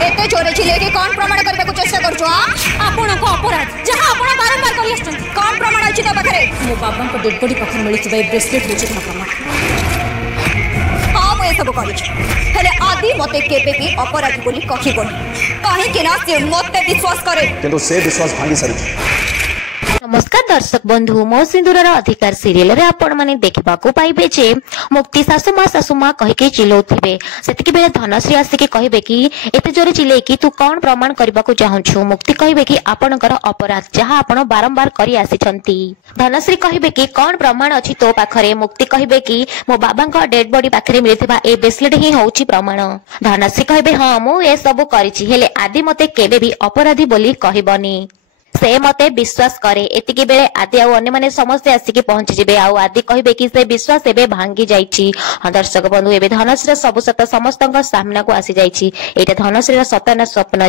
एते चोरे छिले कि कोन प्रमाण करबे को चेष्टा करछो आपण को अपराध जहां आपण बारंबार करि आछन कोन प्रमाण अछि तो पाखरे मो बाबा को डेड बॉडी पाखर मिलितबा ए ब्रेसलेट होछि प्रमाण हां मो सब करि हेले आदि मते केबे भी अपराधी बोली कहिबोनी काहे कि ना से मते विश्वास करे किंतु से विश्वास भांगी सारी। नमस्कार दर्शक बंधु मो सिंदूर अधिकार सीरियल रे आपण माने देखबा को पाइबे जे मुक्ति सासुमा कहिके चिलौथिबे सेतिके बेले धनश्री आसिके कहिबे कि एते जोरे चिले कि तू कोन प्रमाण करबा को चाहछु मुक्ति कहिबे कि आपनकर अपराध जहां आपण बारंबार करि आसिछंती धनश्री कहिबे कि कोन प्रमाण अछि तो पाखरे मुक्ति कहिबे कि मो बाबांका डेड बॉडी पाखरे मिलिथिबा ए ब्रेसलेट ही होउची प्रमाण धनश्री कहिबे हां मु ए सब करिछि हेले आदि मते केबे भी अपराधी बोली कहिबनी से मते विश्वास करे एतिके बेले आदि आ अन्य माने समस्या आसिके पहुंची जिबे आ आदि कहिबे कि से विश्वास एबे भांगी जाईची दर्शक बंधु एबे धनश्री सब सत समस्तक सामना को आसी जाईची एटा धनश्री सपना स्वप्न।